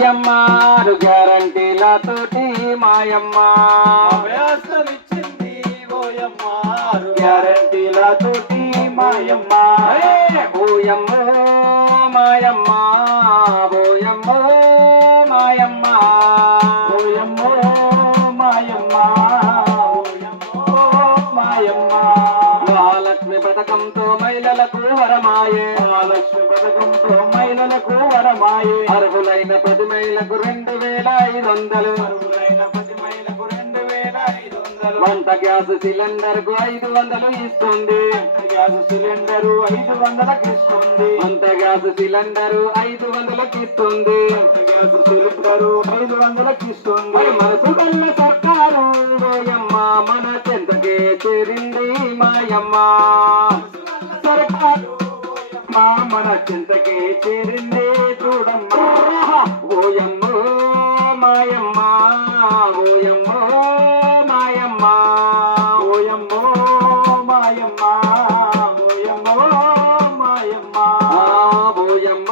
ఓయమ్మ గ్యారంటీలతోటి మాయమ్మ అభయాసమిచ్చింది ఓయమ్మ గ్యారంటీలతోటి మాయమ్మ ఓయమ్మ మాయమ్మ ఓయమ్మ మాయమ్మ ఓయమ్మ మాయమ్మ ఓయమ్మ మాయమ్మ మహాలక్ష్మి పథకంతో మహిళలకు వరమాయే మహాలక్ష్మి పథకంతో మహిళలకు వరమాయే అర్హులైన 10 మహిళలకు 2500 అర్హులైన 10 మహిళలకు 2500 వంట గ్యాస్ సిలిండర్ కు 500 ఇస్తుంది గ్యాస్ సిలిండరు 500కి ఇస్తుంది వంట గ్యాస్ సిలిండర్ 500కి ఇస్తుంది గ్యాస్ సిలిండరు 500కి ఇస్తుంది మనసు కల్ల సర్కారు ఓయమ్మ మన చెంతకే చేరింది మాయమ్మ సర్కారు మా మన చింతకే చేరిందే చూడమ్మా ఓయమ్మ మాయమ్మ ఓయమ్మ మాయమ్మ ఓయమ్మో మాయమ్మ ఓయమ్మో మాయమ్మ ఓయమ్మ